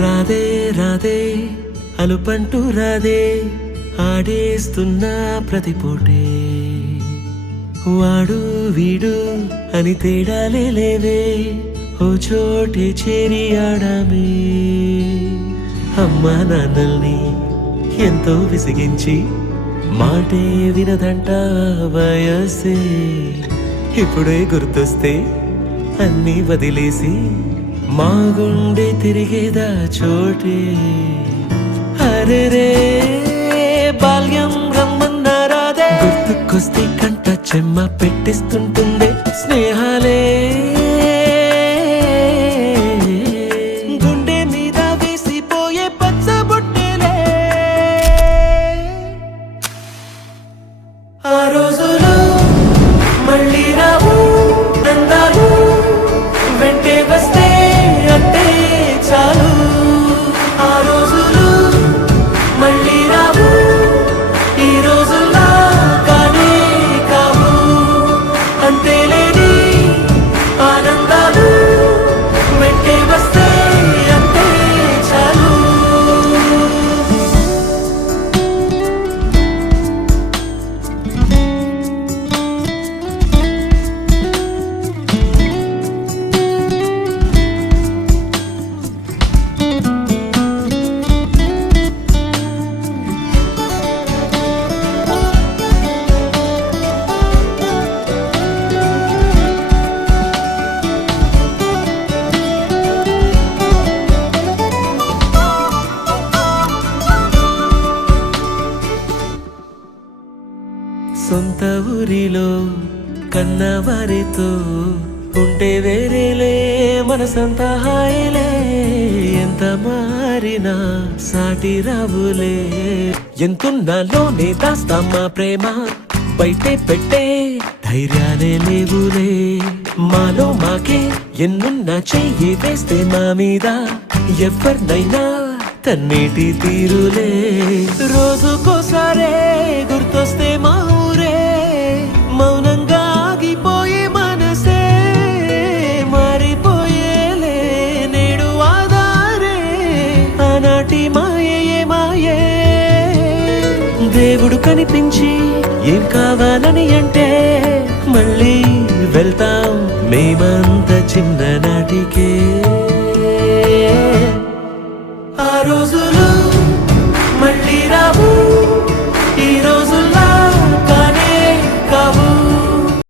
రాధే రాధే అలుపంటూ రాధే ఆడేస్తున్నా ప్రతిపోటే వాడు వీడు అని తేడాలే లేవే ఓ చోటే చేరి ఆడామే అమ్మా నాన్నల్ని ఎంతో విసిగించి మాటే వినదంట వయసే ఇప్పుడే గుర్తొస్తే అన్నీ వదిలేసి మా గుండె తిరిగేదా చోటే అరే రే బాల్యం రమ్మన్నారాదే గుర్తుకొస్తే కంట చెమ్మ పెట్టిస్తుంటుందే స్నేహాలే గుండె మీద వేసిపోయే పచ్చబొట్టేలే ఆ రోజులు మళ్ళీ రావు నందాలు వెంటే వస్తే అంటే చాలు ఆ రోజులు మళ్ళీ రావు ఈ రోజుల్లా కానే కావు అంతేలేని ఆనందాలు వెంటే వస్తే అంటే చాలు సొంత ఊరిలో కన్నవారితో ఉంటే వేరేలే మనసంత హాయిలే ఎంత మారినా సాటి రావులే ఎంతున్నాలోనే దాస్తామా ప్రేమ బయటే పెట్టే ధైర్యాలే లేవులే మాలో మాకే ఎన్నున్నా చెయ్యి వేస్తే మా మీద ఎవరినైనా తన్నేటి తీరులే రోజుకోసారే గుర్తొస్తే మా ఊరే మౌనంగా ఆగిపోయే మనసే మారిపోయేలే నేడు ఆధారే ఆనాటి మాయే మాయే దేవుడు కనిపించి ఏం కావాలని అంటే మళ్ళీ వెళ్తాం మేమంత చిన్ననాటికే ఆ రోజు